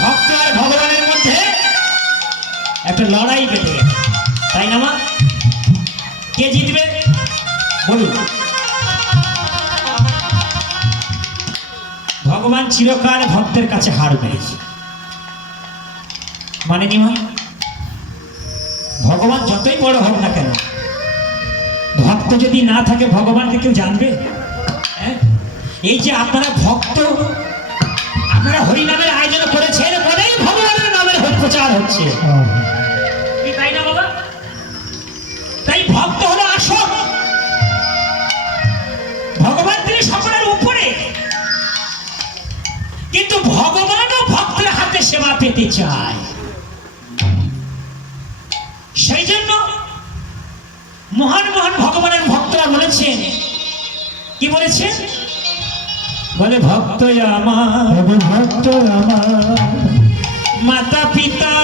ভক্ত আর ভগবানের মধ্যে একটা লড়াই বেঁধে গেছে, তাই না মা? কে জিতবে বলুন? ভগবান চিরকাল ভক্তের কাছে হার পেয়েছে, মানে নি মা? ভগবান যতই বড় হোক না কেন, ভক্ত যদি না থাকে ভগবানকে কেউ জানবে? হ্যাঁ, এই যে আপনারা ভক্ত, আপনারা হরিনামের আয়োজন করেছেন বলেই ভগবানের নামের প্রচার হচ্ছে, তাই না বাবা? তাই ভক্ত হলো আসল, ভগবান তিনি সকলের উপরে, কিন্তু ভগবানও ভক্তের হাতে সেবা পেতে চায়। সেই জন্য মহান মহান ভগবানের ভক্তরা বলেছেন, কি বলেছেন? বলে ভক্ত আমার, ভক্ত আমার মাতা পিতা,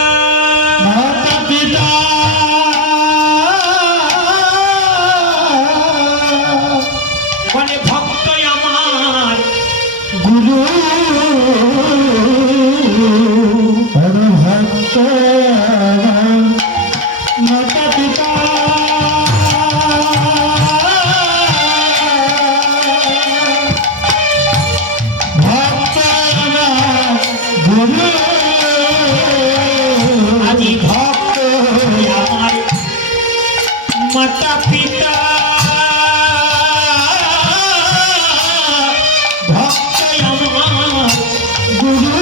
মাতা পিতা বলে ভক্ত আমার গুরু, ভক্ত মাতা পিতা ভক্ত গুরু, আজি ভক্ত আমার মাতা পিতা, ভক্ত আমার গুরু,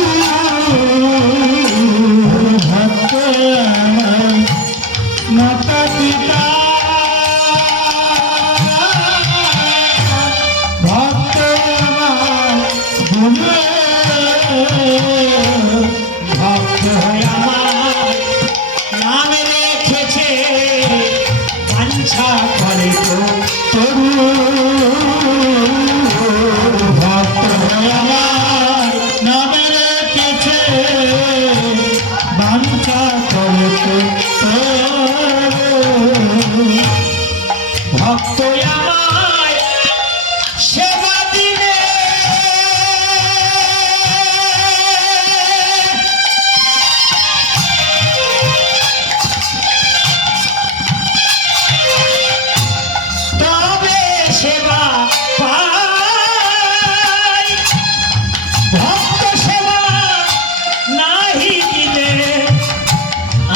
ভক্ত আমার মাতা পিতা, ভক্ত আমার গুরু, ভক্ত আমার নাম রেখেছে বাঞ্ছা করে তো তরু, ভক্ত আমার নাম রেখেছে বাঞ্ছা করে তো ভক্ত আমায় সেবা দিলে, তবে সেবা পাই, ভক্ত সেবা নাহি দিলে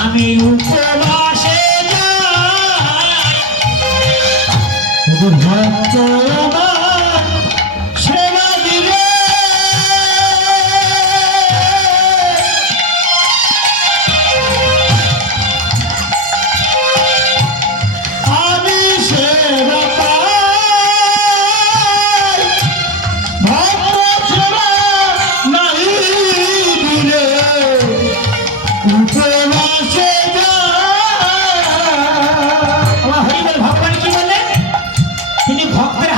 আমি উপবাসে যাই, ভক্ত আমার সেবা দিলে আমি সেবা পাই, ভক্ত সেবা নাহি দিলে উপবাসে যাই। আমার হরিবল ভগবান কি বললেন? তিনি ভক্তের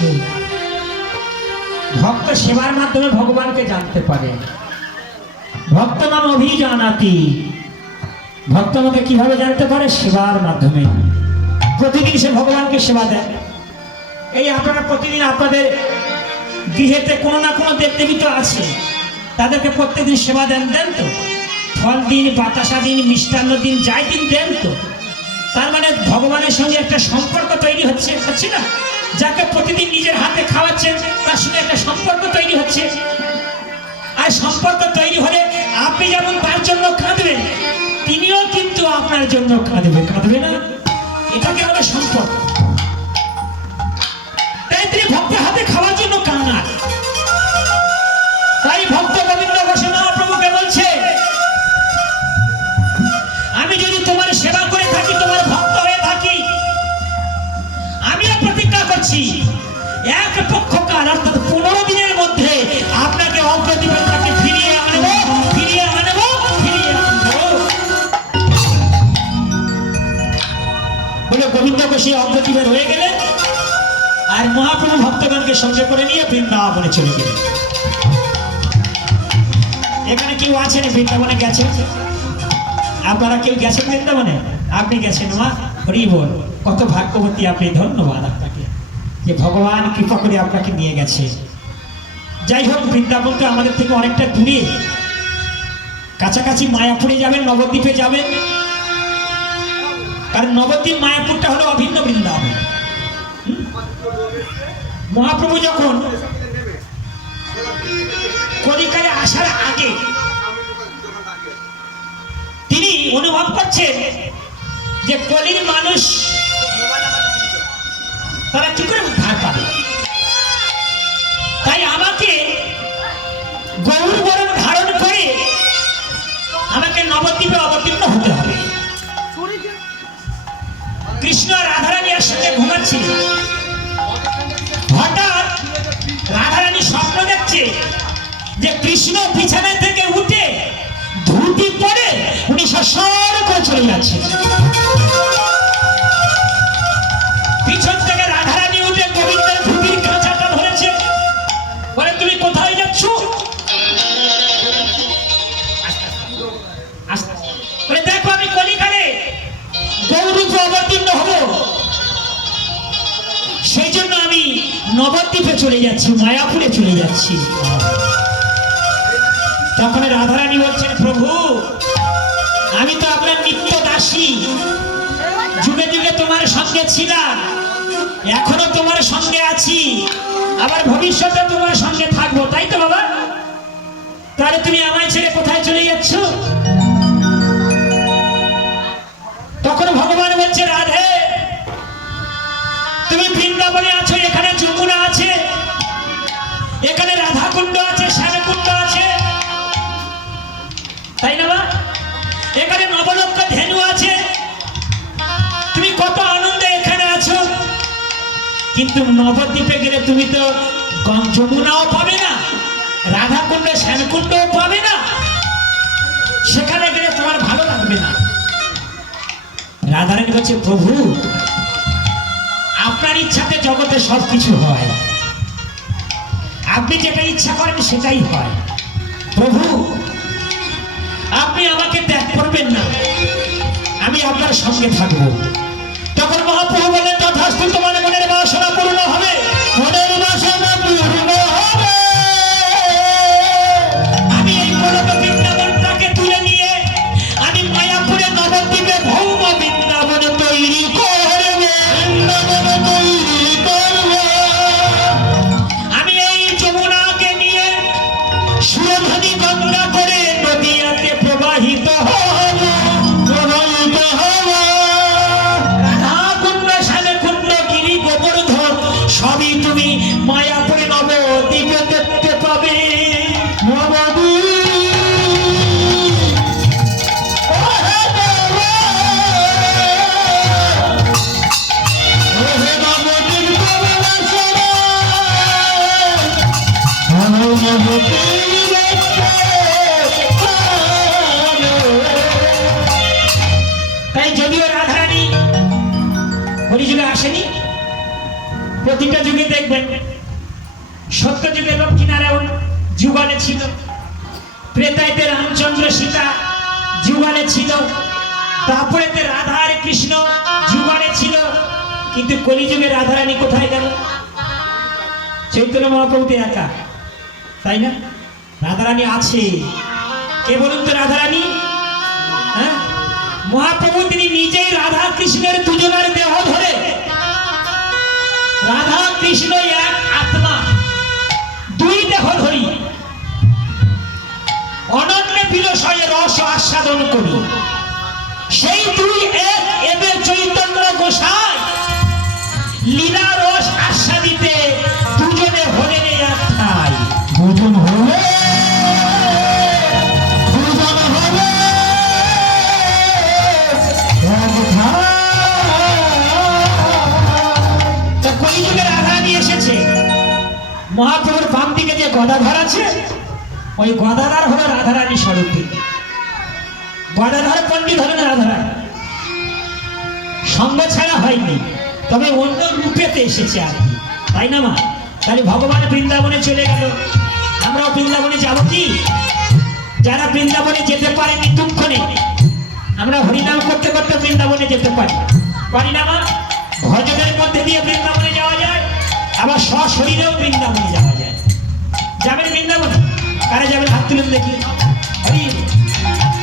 বলছে ভক্ত সেবার মাধ্যমে ভগবানকে জানতে পারে। ভক্ত নাম অভিজানাতি, ভক্ত আমাকে কিভাবে জানতে পারে? সেবার মাধ্যমে। প্রতিদিন সে ভগবানকে সেবা দেয়। এই আপনারা প্রতিদিন আপনাদের গৃহেতে কোনো না কোনো দেবদেবী তো আছে, তাদেরকে প্রত্যেকদিন সেবা দেন তো? ফল দিন, বাতাসা দিন, মিষ্টান্ন দিন, যাই দিন দেন তো? তার মানে ভগবানের সঙ্গে একটা সম্পর্ক তৈরি হচ্ছে না? যাকে প্রতিদিন নিজের হাতে খাওয়াচ্ছেন তার সঙ্গে একটা সম্পর্ক তৈরি হচ্ছে। আর সম্পর্ক তৈরি হলে আপনি যেমন তার জন্য কাঁদবেন, তিনিও কিন্তু আপনার জন্য কাঁদবে না? এটাকে বলে সম্পর্ক। তাই তিনি ভক্তের হাতে খাওয়ার জন্য কান্নার। তাই ভক্ত গোবিন্দ ঘোষ মহাপ্রভুকে বলছে, আমি যদি তোমার সেবা করে থাকি, তোমার ভক্ত হয়ে থাকি, আমিও প্রতিজ্ঞা করছি এক পক্ষকাল অর্থাৎ 15 দিনের মধ্যে আপনাকে অগ্রদীপের কাছে ফিরিয়ে আনবো। বলে গোবিন্দ ঘোষী অগ্রদীপে রয়ে গেলেন, আর মহাপ্রভু ভক্তগণকে সঙ্গে করে নিয়ে বৃন্দাবনে চলে গেলেন। এখানে কেউ আছেন বৃন্দাবনে গেছেন? আপনারা কেউ গেছেন বৃন্দাবনে? আপনি গেছেন? মা হরি বল, কত ভাগ্যবতী আপনি, ধন্যবাদ আপনাকে যে ভগবান কৃপা করে আপনাকে নিয়ে গেছে। যাই হোক, বৃন্দাবন তো আমাদের থেকে অনেকটা দূরে, কাছাকাছি মায়াপুরে যাবেন, নবদ্বীপে যাবেন, কারণ নবদ্বীপ মায়াপুরটা হলো অভিন্ন বৃন্দাবন। মহাপ্রভু যখন কলিকালে আসার আগে তিনি অনুভব করছেন যে কলির মানুষ তারা কি করে উদ্ধার পাবে, তাই আমাকে গৌর বরণ ধারণ করে আমাকে নবদ্বীপে অবতীর্ণ হতে হবে। কৃষ্ণ রাধারানী একসাথে ঘুমাচ্ছিল, হঠাৎ রাধারানী স্বপ্ন দেখছে যে কৃষ্ণ বিছানা থেকে উঠে ধুতি পরে উনি সসর করে চলে যাচ্ছে। পিছন থেকে রাধারানী উঠে গোবিন্দের ধুতির কাঁচাটা ধরেছে, বলে তুমি কোথায় যাচ্ছ? বলে দেখো আমি কলিকালে গৌরূপে অবতীর্ণ হব, সেই জন্য আমি নবদ্বীপে চলে যাচ্ছি, মায়াপুরে চলে যাচ্ছি। তখন রাধারানী বলছেন, প্রভু আমি তো আপনার নিত্য দাসী, যুগে যুগে তোমার সঙ্গে ছিলাম, এখনো তোমার সঙ্গে আছি, আবার ভবিষ্যতে তোমার সঙ্গে থাকবো, তাই তো বাবা? তাহলে তুমি আমায় ছেড়ে কোথায় চলে যাচ্ছ? তখন ভগবান বলছে, রাধে তুমি বৃন্দাবনে আছো, এখানে যমুনা আছে, এখানে রাধাকুণ্ড আছে, শ্যামকুণ্ড আছে, তাই না? এখানে নবলক্ষ ধেনু আছে, তুমি কত আনন্দে এখানে আছো, কিন্তু নবদ্বীপে গেলে তুমি তো যমুনাও পাবে না, রাধাকুণ্ড শ্যামকুণ্ডও পাবে না, সেখানে গেলে তোমার ভালো লাগবে না। রাধারানী বলছে, প্রভু আপনার ইচ্ছাতে জগতে সবকিছু হয়, আপনি যেটা ইচ্ছা করেন সেটাই হয়। প্রভু আপনি আমাকে ত্যাগ করবেন না, আমি আপনার সঙ্গে থাকবো। তখন মহাপ্রভু বলেন, তথাস্তু, তোমার মনের বাসনা পূর্ণ হবে, মনের বাসনা পূর্ণ হবে। আমি এই গোলক বৃন্দাবনটাকে তুলে নিয়ে আমি মায়াপুরে নবদ্বীপে ভৌম বৃন্দাবন তৈরি করব। আমি এই যমুনাকে নিয়ে সুরধ্বনি গঙ্গা করে নদিয়াতে প্রবাহিত হব। রাধাকুণ্ড, শ্যামকুণ্ড, গিরি, গোবর্ধন সবই তুমি মায়াপুরে নবদ্বীপে দেখতে পাবে। তাই যদিও রাধারানী হরিযুগে আসেনি, প্রতিটা যুগে দেখবেন, সত্য যুগে লক্ষ্মীনারায়ণ যুগলে ছিল, ত্রেতাইতে রামচন্দ্র সীতা যুগলে ছিল, তারপরে রাধা আর কৃষ্ণ যুগলে ছিল, কিন্তু কলিযুগে রাধারানী কোথায় গেল? চৈতন্য মহাপ্রভুতে একা, তাই না? রাধারানী আছে, কে বলুন তো রাধারানী? হ্যাঁ, মহাপ্রভু তিনি নিজেই রাধা কৃষ্ণের দুজনের দেহ ধরে, রাধা কৃষ্ণ এক আত্মা, দুই দেহ ধরি অনন্য বিলসয়ে রস আস্বাদন করি, সেই দুই এক এবে চৈতন্য গোসাই লীলা রস আস্বাদিতে দুজনে হলেন এক ঠাই। দুজন হলে মহাপ্রভুর বাম দিকে যে গদাধর আছে, ওই গদাধর হলো রাধারানী স্বরূপী। গদাধর পণ্ডিত হলেন রাধারানী, সঙ্গ ছাড়া হয়নি, তবে অন্য রূপেতে এসেছে আর কি, তাই না মা? তাহলে ভগবান বৃন্দাবনে চলে গেল, আমরাও বৃন্দাবনে যাব কি? যারা বৃন্দাবনে যেতে পারেনি দুঃখ নেই, আমরা হরিনাম করতে করতে বৃন্দাবনে যেতে পারি, পারি না মা? ভজনের মধ্যে দিয়ে বৃন্দাবনে যাওয়া যায়, আবার সশরীরেও বৃন্দাবনে যাওয়া যায়। যাবেন বৃন্দাবনে? কারা যাবেন? হাত তুলুন দেখি।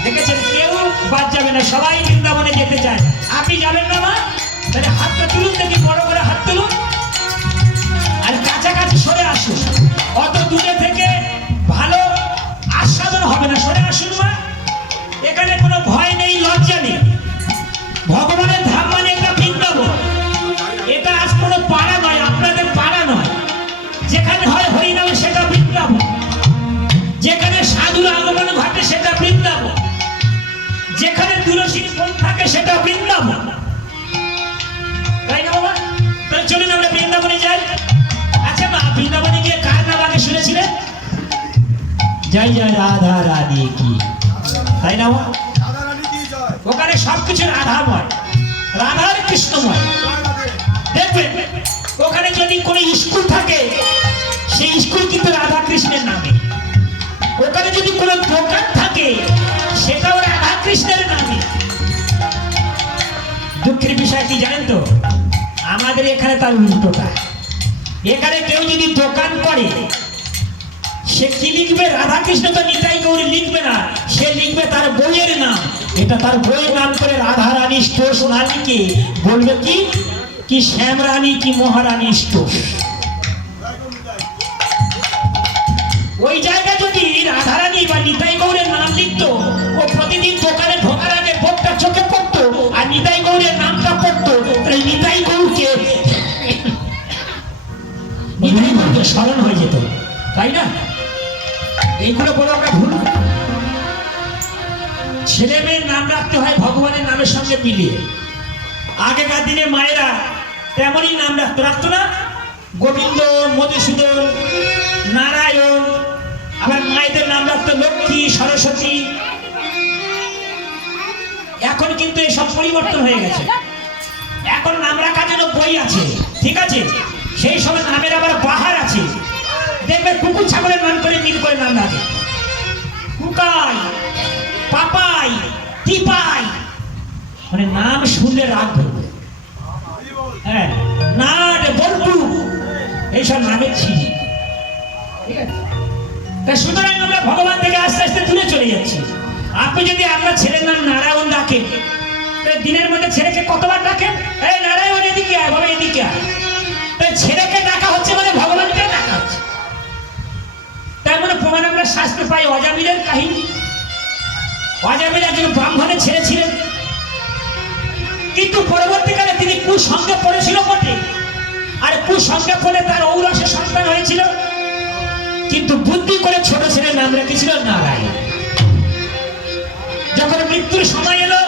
দেখেছেন, কেউ বাদ যাবে না, সবাই বৃন্দাবনে যেতে চায়। আপনি যাবেন না মা? তাহলে হাতটা তুলুন দেখি, বড় করে হাত তুলুন, আর কাছাকাছি সরে আসুন। অত দূরে থেকে ভালো আস্বাদন হবে না, সরে আসুন মা। এখানে কোনো ভয় নেই, লজ্জা নেই। ভগবানের ধাম মানে এটা বৃন্দাবন, এটা আজ কোনো পাড়া নয়, আপনাদের পাড়া নয়। যেখানে হয় হরিনাম সেটা বৃন্দাবন, যেখানে সাধুর আগমন ঘটে সেটা বৃন্দাবন, যেখানে তুলসীর ফুল থাকে সেটা বৃন্দাবন, তাই না বাবা? তাহলে চলুন আমরা বৃন্দাবনে যাই। আচ্ছা মা, বৃন্দাবনে গিয়ে কার নাম আগে শুনেছিলেন? জয় জয় রাধা রানী কি, তাই না মা? ওখানে সবকিছু রাধাময়, রাধার কৃষ্ণময়। দেখবেন ওখানে যদি কোনো স্কুল থাকে, সেই স্কুল কিন্তু রাধা কৃষ্ণের নামে। ওখানে যদি কোনো দোকান থাকে, সেটাও রাধা কৃষ্ণের নামে। দুঃখের বিষয় কি জানেন তো? আমাদের এখানে তার উল্টোটা। এখানে কেউ যদি দোকান করে, সে কি লিখবে? রাধা কৃষ্ণ তো নিতাই গৌরী লিখবে না, সে লিখবে তার বইয়ের নাম। এটা তার বইয়ের নাম করে রাধা রানী স্টোর্স না লিখে বলবে কি কি শ্যাম রানী কি মহারানী স্টোর্স। ওই জায়গায় যদি রাধারানী বা নিতাই গৌরের নাম লিখতো, ও প্রতিদিন দোকানে ঢোকার আগে বোর্ডটা চোখে পড়তো আর নিতাই গৌরের নামটা পড়তো, তাহলে নিতাই গৌরকে নিতাই গৌরকে স্মরণ হয়ে যেত, তাই না? এইগুলো বড় একটা ভুল। ছেলে মেয়ের নাম রাখতে হয় ভগবানের নামের সঙ্গে মিলিয়ে। আগেকার দিনে মায়েরা তেমনই নাম রাখতো না? গোবিন্দ, মধুসূদন, নারায়ণ, আবার মায়েদের নাম রাখতো লক্ষ্মী, সরস্বতী। এখন কিন্তু এসব পরিবর্তন হয়ে গেছে। এখন নাম রাখার জন্য বই আছে, ঠিক আছে, সেই সময় নামের আবার বাহার আছে। দেখবে কুকুর ছাগলের নাম করে মিল করে নাম রাখে, কুকাই, পাপাই, টিপাই, মানে নাম শুনলে রাগ ধরবে। হ্যাঁ, নাট, বল্টু, এইসব নামের ছিল। ঠিক আছে, তাই সুতরাং আমরা ভগবান থেকে আস্তে আস্তে দূরে চলে যাচ্ছি। আপনি যদি আপনার ছেলের নাম নারায়ণ ডাকেন, তাই দিনের মধ্যে ছেলেকে কতবার ডাকেন? এই নারায়ণ এদিকে আয়, বাবা এদিকে আয়। তাই ছেলেকে ডাকা হচ্ছে মানে ভগবানকে ডাকা হচ্ছে। তার মানে প্রমাণ আমরা শাস্ত্রে পাই অজামিলের কাহিনী। অজামিল একজন ব্রাহ্মণের ছেলে ছিলেন, কিন্তু পরবর্তীকালে তিনি কুসঙ্গে পড়েছিল বটে, আর কুসঙ্গে পড়ে তার ঔরসে সন্তান হয়েছিল, কিন্তু বুদ্ধি করে ছোট ছেলের নাম রেখেছিল নারায়ণ। যখন মৃত্যুর সময় এলো,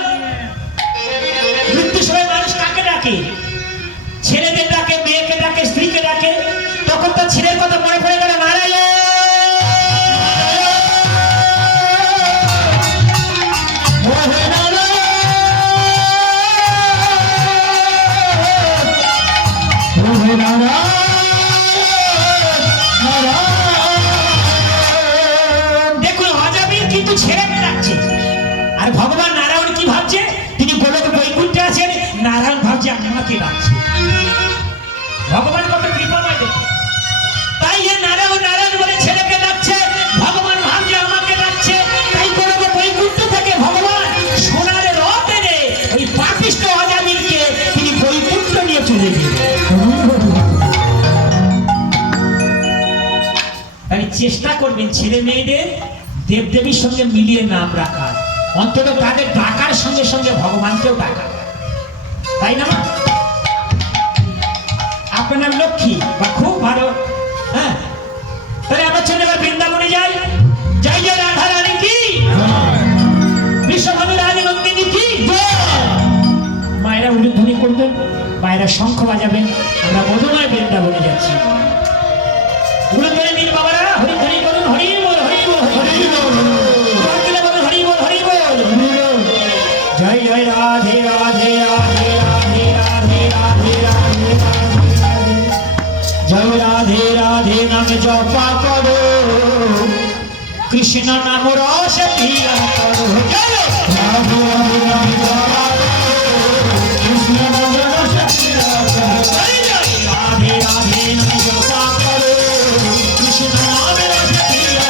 মৃত্যুর সময় মানুষ কাকে ডাকে? ছেলেদের ডাকে, মেয়েকে ডাকে, স্ত্রীকে ডাকে। তখন তার ছেলের কথা মনে পড়ে গেল, নারায়ণ নারায়ণ। মাকে ডাকছে। ভগবান কত কৃপাময় দেখে, তাই যে নারায়ণ নারায়ণ বলে ছেলেকে ডাকছে, ভগবান ভাবছে আমাকে ডাকছে, তাই করবো বৈকুণ্ঠ থেকে ভগবান সোনার রথ এনে ওই পাপিষ্ঠ অজামিলকে তিনি বৈকুণ্ঠ নিয়ে চলে গেলেন। তাই চেষ্টা করবেন ছেলে মেয়েদের দেবদেবীর সঙ্গে মিলিয়ে নাম রাখার, অন্তত তাদের ডাকার সঙ্গে সঙ্গে ভগবানকেও ডাকা, তাই না? আপনার লক্ষ্মী বা খুব ভালো। হ্যাঁ, তাহলে আমরা চলে এবার বৃন্দাবনে যাই। যাই যে রাধা রানী কি, বিশ্বভানু রানী নন্দিনী কি, মায়েরা উলুধ্বনি করবেন, মায়েরা শঙ্খ বাজাবেন, আমরা মধুময় বৃন্দাবনে যাচ্ছি। উলুধ্বনি দিন বাবারা, হরিধ্বনি করুন, হরি বল হরি বল হরি বল, হরি বল হরি বল। জয় জয় রাধে রাধে রাধে রাধে রাধে রাধে রাধে রাধে, জয় রাধে রাধে নাম জপা করো, কৃষ্ণ নাম রস পিয়া করো। রাধে রাধে নাম জপা করো, কৃষ্ণ নাম রস পিয়া করো। রাধে রাধে নাম জপা করো, কৃষ্ণ নাম রস পিয়া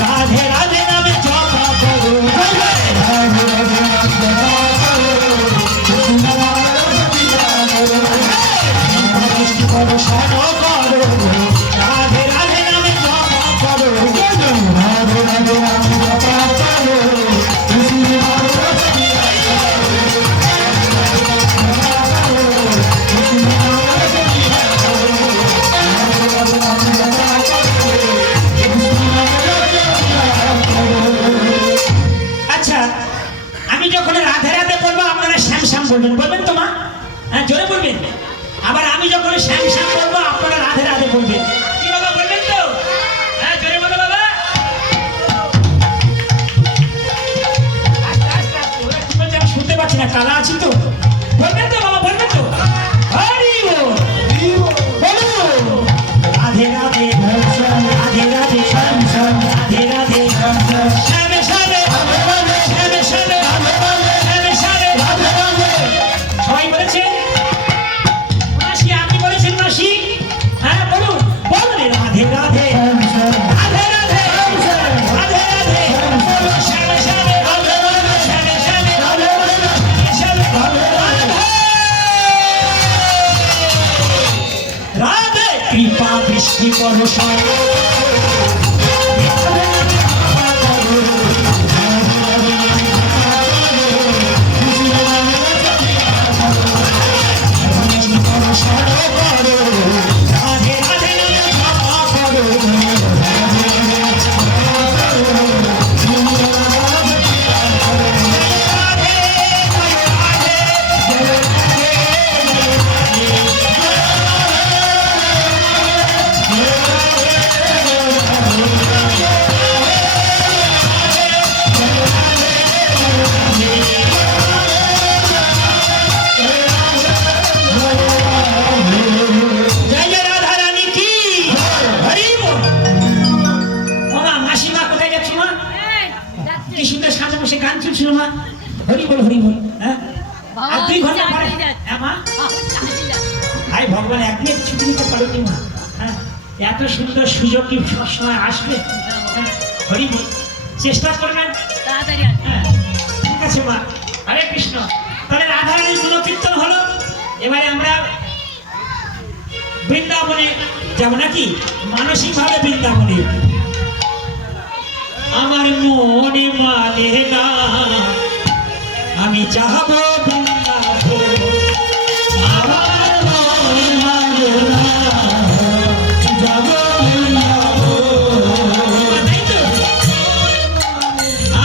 রাধে রাধে নামে জপা করো, কৃষ্ণ করো শরণ করো, রাধে রাধে নামে জপা করো, রাধে রাধে নামে জপা করো, কৃষ্ণ বলবেন, বলবেন তো মা? হ্যাঁ, জোরে বলবেন। আবার আমি যখন শ্যাম শ্যাম বলবো আপনারা রাধে রাধে বলবেন। কি বাবা, বলবেন তো? হ্যাঁ, জোরে বলো বাবা। আস্তে আস্তে আস্তে, ওরা কি বলছে আমি শুনতে পাচ্ছি না, কালা আছি তো। বলবেন তো বাবা, বলবেন তো? হরি বল, বলো রাধে রাধে রাধে রাধে শ্যাম শ্যাম, রাধে রাধে শ্যামে শ্যামে, শ্যামে শ্যামে, সবাই বলেছে মাসি, আপনি বলেছেন মাসি? হ্যাঁ বলুন, বলুন রাধে রাধে রাধে রাধে রাধে রাধে শ্যামে শ্যামে, শ্যামে শ্যামে, রাধে কৃপা বৃষ্টি বর্ষণ। ভগবান এক মিনিট ছুটি নিতে পারো কি না? হ্যাঁ, এত সুন্দর সুযোগ কি সবসময় আসবে? হ্যাঁ, হরি বল, চেষ্টা করবেন। হ্যাঁ, ঠিক আছে মা। হরে কৃষ্ণ। তাহলে রাধার এই গুণকীর্তন হলো। এবারে আমরা বৃন্দাবনে যাব নাকি? মানসিকভাবে বৃন্দাবনে। আমার মনে মানে না, আমি চাহবো বৃন্দাবন। আমার মনে মানে না, যাবো বৃন্দাবন। তাই তো?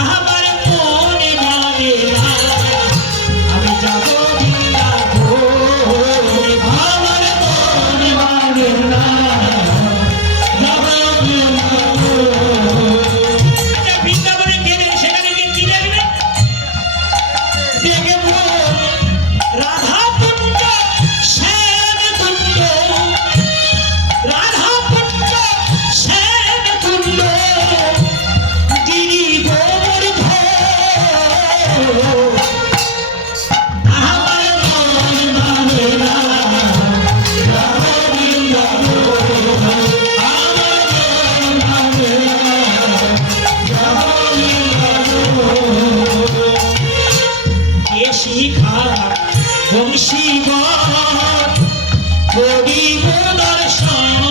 আমার মনে মানে না, আমি যাবো বৃন্দাবন। আমার মনে মানে না, যাবো বৃন্দাবন। আচ্ছা, বৃন্দাবনে গেলেন, সেখানে গিয়ে কি দেখলেন? দেখে রাধা কুঞ্জ, শ্যাম কুঞ্জ, রাধা কুঞ্জ, শ্যাম কুঞ্জ, গিরি গোবর্ধন। আমার মন মানে না, যাবো বৃন্দাবন। আমার মন মানে না, যাবো বৃন্দাবন। কেশি ঘাট বংশীবর করিব দর্শন।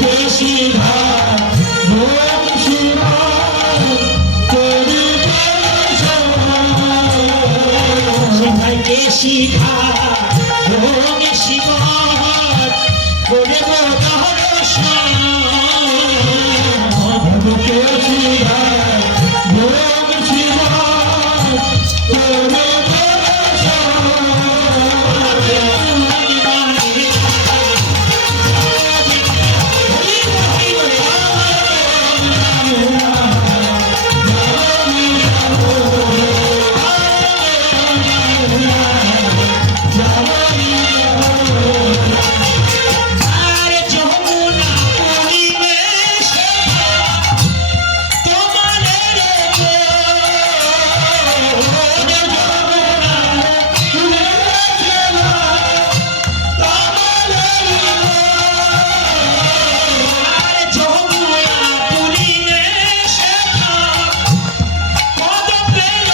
কেশি ঘাট বংশীবর করিব দর্শন। সেখানে কেশি ঘাট বংশীবর করিব দর্শন। কেশি ঘাট বংশীবর করিব আরে যমুনা পরিবেশে তোমারে রে যমুনা পরিবেশে তোমারে আরে যমুনা পরিবেশে কত প্রেম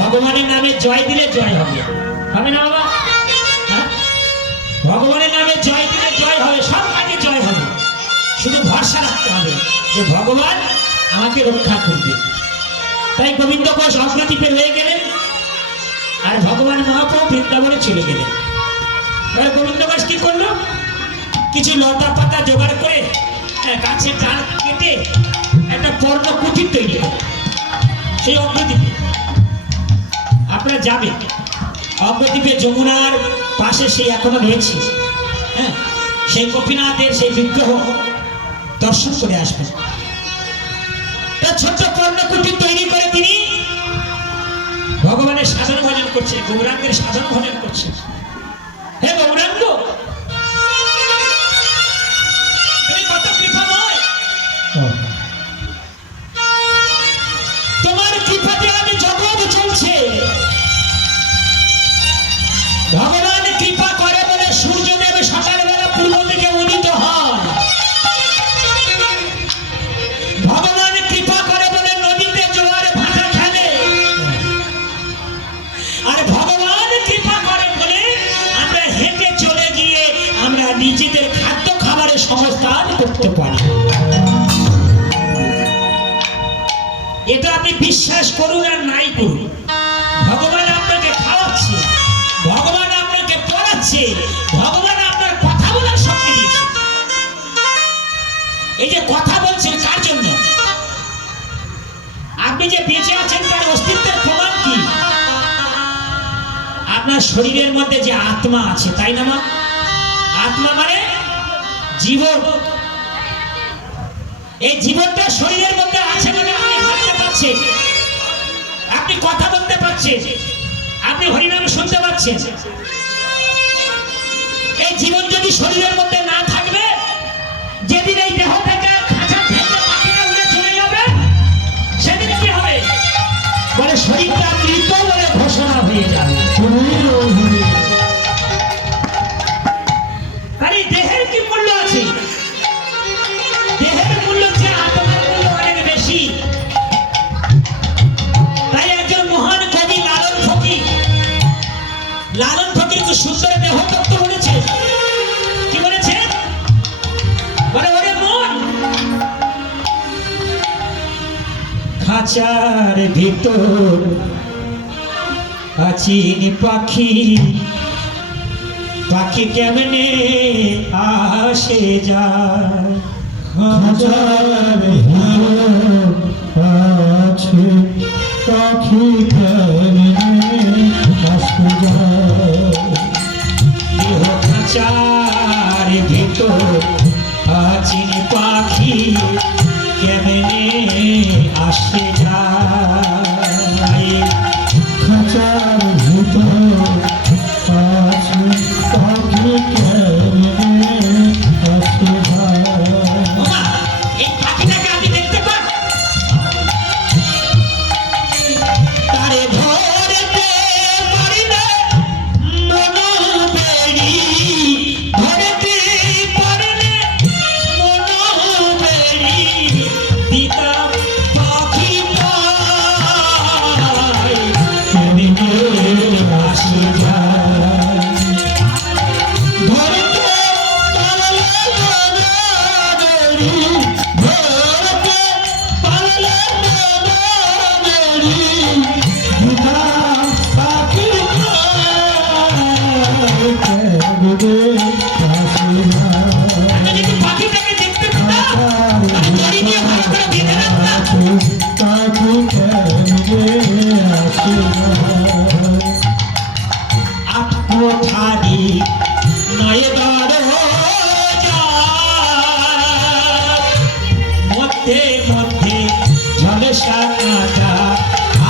ভগবানের নামে জয় দিলে জয় হবে, হবে না বাবা? হ্যাঁ, ভগবানের নামে জয় দিলে জয় হবে, সব কাজে জয় হবে। শুধু ভরসা রাখতে হবে যে ভগবান আমাকে রক্ষা করবে। তাই গোবিন্দ ঘোষ অগ্রদ্বীপে রয়ে গেলেন, আর ভগবান মহাপ্রভু বৃন্দাবনে চলে গেলেন। এবার গোবিন্দ ঘোষ কি করলো? কিছু লতা পাতা জোগাড় করে গাছের ডাল কেটে একটা পর্ণ কুটির তৈরি করে সেই অগ্রদ্বীপে আপনারা যাবেন। অগ্রদ্বীপে যমুনার পাশে সেই এখনো রয়েছে। হ্যাঁ, সেই গোপীনাথের সেই বিগ্রহ দর্শন করে আসবেন। ছোট্ট পর্ণ কুটির তৈরি করে তিনি ভগবানের সাধন ভজন করছে, গৌরাঙ্গের সাধন ভজন করছে। হে গৌরাঙ্গ, তুমি কত কৃপাময়, তোমার কৃপাতে আমি জগৎ চলছে। ভগবান কৃপা করে বলে সূর্যদেব সকালবেলা পূর্ব দিকে উদিত হয়। ভগবান কৃপা করে বলে নদীতে জোয়ার ভাটা খেলে। আর ভগবান কৃপা করে বলে আমরা হেঁটে চলি। নিজেদের খাদ্য খাবারের সংস্থান করতে পারি। এটা আপনি বিশ্বাস করুন আর নাই করুন, ভগবান আপনাকে খাওয়াচ্ছে, ভগবান আপনাকে পড়াচ্ছে, ভগবান আপনার কথা বলার শক্তি দিয়েছে। এই যে কথা বলছেন কার জন্য? আপনি যে বেঁচে আছেন তার অস্তিত্বের প্রমাণ কি? আপনার শরীরের মধ্যে যে আত্মা আছে, তাই না মা? আত্মা মানে জীবন। এই জীবনটা শরীরের মধ্যে আছে মানে আপনি হাঁটতে পারছেন, আপনি কথা বলতে পারছেন, আপনি হরিনাম শুনতে পাচ্ছেন। এই জীবন যদি শরীরের মধ্যে না থাকবে, যেদিন এই দেহ থেকে খাঁচা থেকে পাখিটা উড়ে চলে যাবে, সেদিন কি হবে? বলে শরীরটা মৃত বলে ঘোষণা হয়ে যাবে। আরে দেহের কি মূল্য আছে? দেহের মূল্য যে আত্মার মূল্য অনেক বেশি। তাই একজন মহান কবি লালন ফকির খুব সুন্দর দেহ তত্ত্ব বলেছে। কি বলেছে? বলে ওরে মন, খাঁচার ভিতর আছিন পাখি, পাখি কেমনে আসে যায়। খাঁচার ভিতর আছে পাখি কেমনে আসে যায়। দেহ খাঁচার ভিতর আছিন পাখি কেমনে আসে যায়। খাঁচার ভিতর আছে পাখি কেমনে আসে যায়। এই পাখিটাকে আপনি দেখতে পান? তারে ধরতে পারিলে মন বেড়ি, ধরতে পারিলে মন বেড়ি, দিতাম পাখি পায় কেমনে আসে যায়। ধরতে পারলে মন বেড়ি, ধরতে পারলে মন বেড়ি, দিতাম পাখি পায় কেমনে আসে যায়। আমি যদি পাখিটাকে দেখতে পেতাম, আমি দড়ি দিয়ে ভালো করে বেঁধে রাখতাম। পাখি কেমনে আসে যায়। আত্মঠারি নয় দরজা, মধ্যে মধ্যে ঝলসা কাঁটা।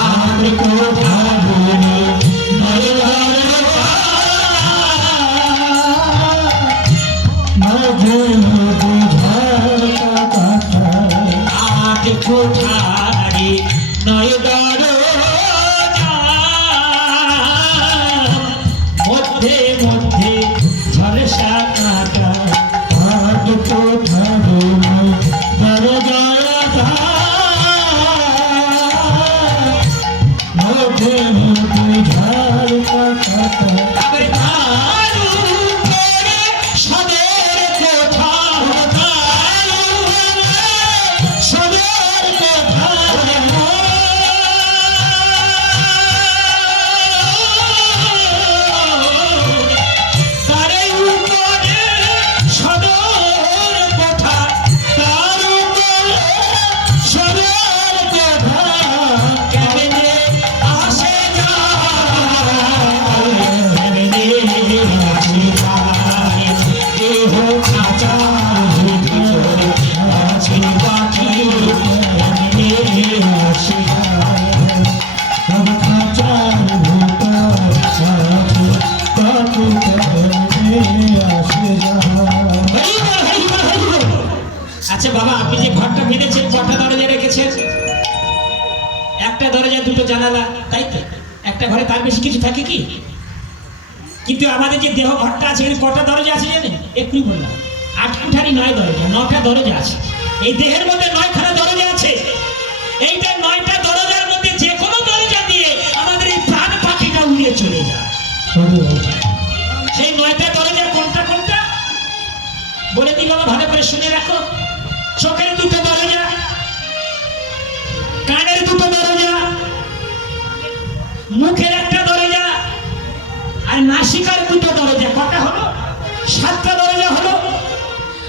আত্মঠারি নয় দরজা, মাঝে মাঝে ঝড় কাটা। আত্মঠারি নয় দরজা, মধ্যে মধ্যে ঝলসা কাঁটা। আজ কোথায় নাই দরজা, মাঝে মাঝে ঝড় কাটা। আবার কারু করে সদের কোঠা, কারু করে সদের কোঠা। তারে উপরে সদর কোঠা, তার উপরে সদর কোঠা, কেমনে আসে যায়, কেমনে আসে যায়। দেহ খাঁচার ভিতরে আছে পাখি কেমনে আসে যায়। সব খাঁচার ভিতর আছে পাখি কেমনে আসে যায়। আচ্ছা বাবা, আপনি যে ঘরটা বেঁধেছেন কটা দরজা রেখেছেন? একটা দরজা দুটো জানালা, তাই তো? একটা ঘরে তার বেশি কিছু থাকে কি? কিন্তু আমাদের যে দেহ ঘরটা আছে এখানে কটা দরজা আছে জানেন? এক্ষুনি বললাম 8 কুঠারি 9 দরজা, 9টা দরজা আছে। এই দেহের মধ্যে 9খানা দরজা আছে। এইটা 9টা দরজার মধ্যে যে কোনো দরজা দিয়ে আমাদের এই প্রাণ পাখিটা উড়ে চলে যায়। সেই 9টা দরজা কোনটা কোনটা? বলে দিই বাবা, ভালো করে শুনে রাখো। চোখের দুটো দরজা, কানের দুটো দরজা, মুখের একটা দরজা, আর নাসিকার দুটো দরজা। কটা হলো? 7টা দরজা হলো।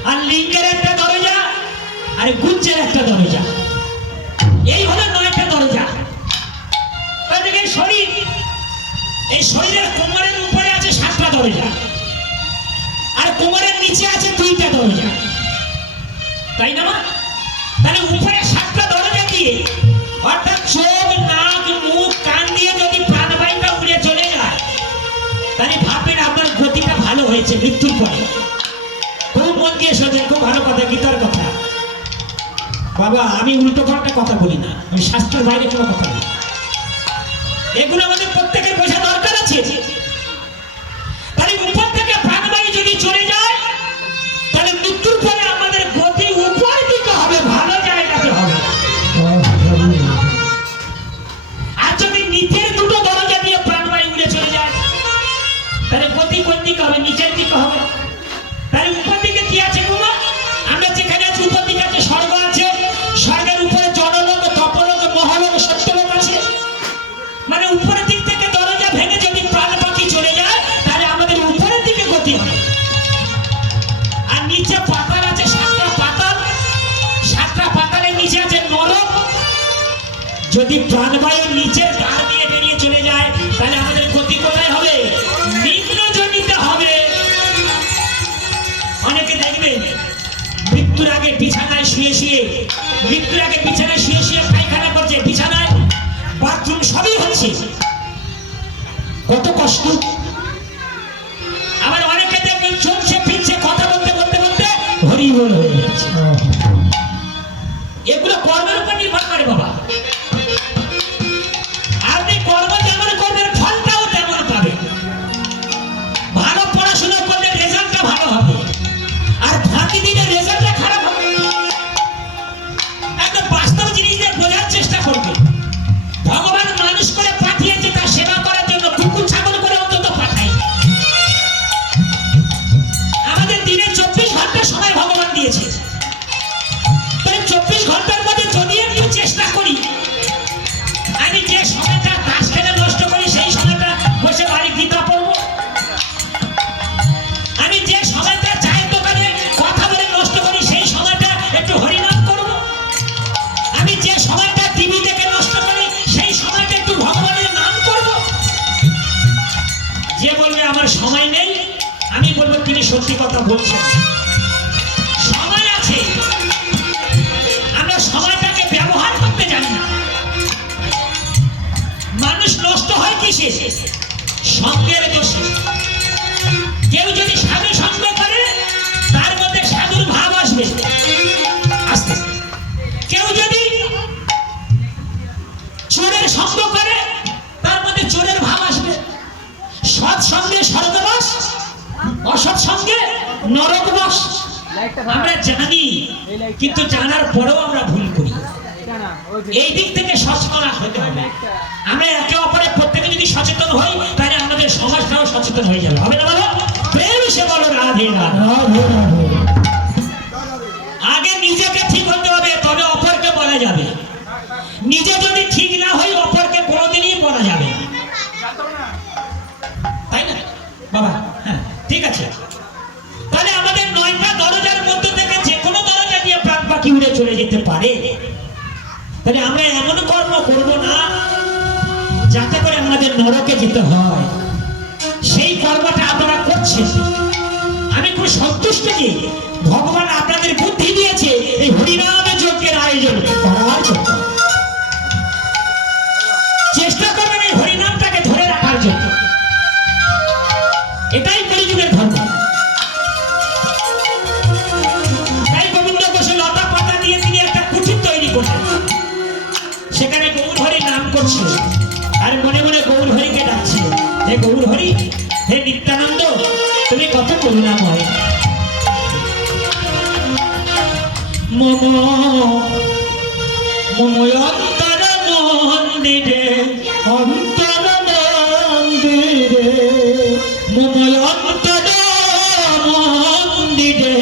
আর লিঙ্গের একটা দরজা, আর গুজ্জের একটা দরজা। এই হলো 9টা দরজা। তাহলে শরীর, এই শরীরের কোমরের উপরে আছে 7টা দরজা, আর কোমরের নিচে আছে 2টা দরজা, তাই না মা? তাহলে উপরে 7টা দরজা দিয়ে, অর্থাৎ চোখ, নাক, মুখ, কান দিয়ে যদি প্রাণবায়ুটা উড়ে চলে যায়, তাহলে ভাববেন আপনার গতিটা ভালো হয়েছে মৃত্যুর পরে। খুব মন দিয়ে শোনেন, খুব ভালো কথা, গীতার কথা। বাবা, আমি উল্টো পাল্টা কথা বলি না, আমি শাস্ত্রের বাইরে কোনো কথা বলি না। এগুলো আমাদের প্রত্যেকের বোঝা দরকার আছে। তাহলে উপর থেকে প্রাণবায়ু যদি চলে যায়, তাহলে মৃত্যুর পরে আমাদের গতি উপর দিকে হবে, ভালো জায়গাতে হবে। আর যদি নিচের দুটো দরজা দিয়ে প্রাণবায়ু উড়ে চলে যায়, তাহলে গতি কোন দিকে হবে? নিচের দিকে হবে। তাহলে উপর দিকে কি আছে বাবা? আমরা যেখানে আছি উপর দিকে আছে স্বর্গ আছে, স্বর্গের উপরে জনলোক, তপলোক, মহলোক, সত্যলোক আছে। মানে উপরের দিক থেকে দরজা ভেঙে যদি প্রাণ পাখি চলে যায়, তাহলে আমাদের উপরের দিকে গতি হবে। আর নিচে পাতাল আছে 7টা পাতাল, 7টা পাতালের নিচে আছে নরক। যদি প্রাণবায়ু নিচের দ্বার দিয়ে বেরিয়ে চলে যায়, তাহলে আমাদের গতি কোথায় হবে? নিম্নজনিতে হবে। অনেকে দেখবেন মৃত্যুর আগে বিছানায় শুয়ে শুয়ে, মৃত্যুর আগে বিছানায় শুয়ে শুয়ে পায়খানা করছে, বিছানায় বাথরুম সবই হচ্ছে, কত কষ্ট। আবার অনেকে দেখবেন চলছে ফিরছে, কথা বলতে বলতে বলতে হরি বল হয়ে যাচ্ছে। এগুলো কর্মের উপর নির্ভর করে বাবা। আপনি কর্ম যেমন করবেন, ফলটাও তেমন পাবেন। ভালো পড়াশোনা করলে রেজাল্টটা ভালো হবে, আর ফাঁকি দিলে রেজাল্টটা খারাপ হবে। একদম বাস্তব জিনিসদের বোঝার চেষ্টা করবেন। ভগবান মানুষ করে পাঠিয়েছে তার সেবা করার জন্য, কুকুর ছাগল করে অন্তত পাঠাই। আমাদের দিনে 24 ঘন্টা সময় ভগবান দিয়েছে। তাই 24 ঘন্টার মধ্যে যদি একটু চেষ্টা করি, আমি যে সময়টা তাস খেলে নষ্ট করি, সেই সময়টা বসে বাড়ি গীতা পড়বো। আমি যে সময়টা চায়ের দোকানে কথা বলে নষ্ট করি, সেই সময়টা একটু হরিনাম করবো। আমি যে সময়টা টিভি দেখে নষ্ট করি, সেই সময়টা একটু ভগবানের নাম করব। যে বলবে আমার সময় নেই, আমি বলবো তিনি সত্যি কথা বলছেন। সময় আছে, আমরা সময়টাকে ব্যবহার করতে জানি না। মানুষ নষ্ট হয় কিসে? সঙ্গের দোষে। কেউ যদি সাধু সঙ্গ করে, তার মধ্যে সাধুর ভাব আসবে আস্তে আস্তে। কেউ যদি চোরের সঙ্গ করে, তার মধ্যে চোরের ভাব আসবে। সৎ সঙ্গে স্বর্গবাস, অসৎ সঙ্গে নরকবাস। আমরা জানি, কিন্তু জানার পরেও আমরা ভুল করি। এই দিক থেকে সচেতন হতে হবে। আমরা একে অপরের প্রত্যেকে যদি সচেতন হই, তাহলে আমাদের সমাজটাও সচেতন হয়ে যাবে। হবে না বলো? প্রেম সে বলো রাধে রাধে। আগে নিজেকে ঠিক হতে হবে, তবে অপরকে বলা যাবে। নিজে যদি ঠিক না হই, অপরকে কোনোদিনই বলা যাবে না, তাই না বাবা? হ্যাঁ, ঠিক আছে। তাহলে আমাদের 9টা দরজার মধ্যে থেকে যে কোনো দরজা দিয়ে প্রাণ পাখি উড়ে চলে যেতে পারে। তাহলে আমরা এমন কর্ম করব না যাতে করে আমাদের নরকে যেতে হয়। সেই কর্মটা আপনারা করছেন, আমি খুব সন্তুষ্ট যে ভগবান আপনাদের বুদ্ধি দিয়েছে এই হরিনাম যজ্ঞের আয়োজন করার জন্য। চেষ্টা করবেন এই হরিনামটাকে ধরে রাখার জন্য। এটাই কলিযুগের ধর্ম। তাই গোবিন্দ বসে লতা পাতা দিয়ে তিনি একটা কুঠির তৈরি করলেন। সেখানে গৌর হরি নাম করছে, আর মনে মনে গৌর হরিকে ডাকছে, হে গৌর হরি, হে নিত্যানন্দ, তুমি কত করুণাময়। মম অন্তর মন্দিরে, অন্তর মন্দিরে, মম অন্তর মন্দিরে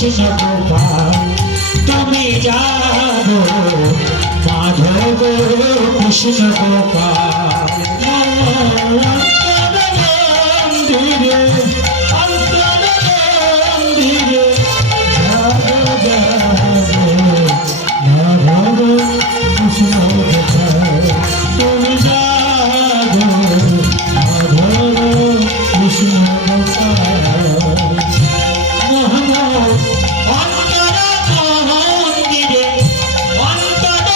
কৃষ্ণ গোপাল তুমি জাগো মাধব কৃষ্ণ গোপাল মন্দিরে অন্তর মন্দিরে জাগো জাগো মাধব কৃষ্ণ গোপাল তুমি জাগো মাধব কৃষ্ণ গোপাল অন্তর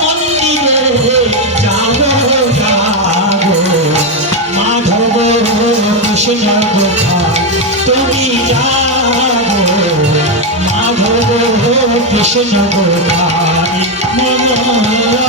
মন্দিরে জাগো জাগো মাধব কৃষ্ণ গোপাল তুমি জাগো মাধব কৃষ্ণ গোপাল মন্দিরে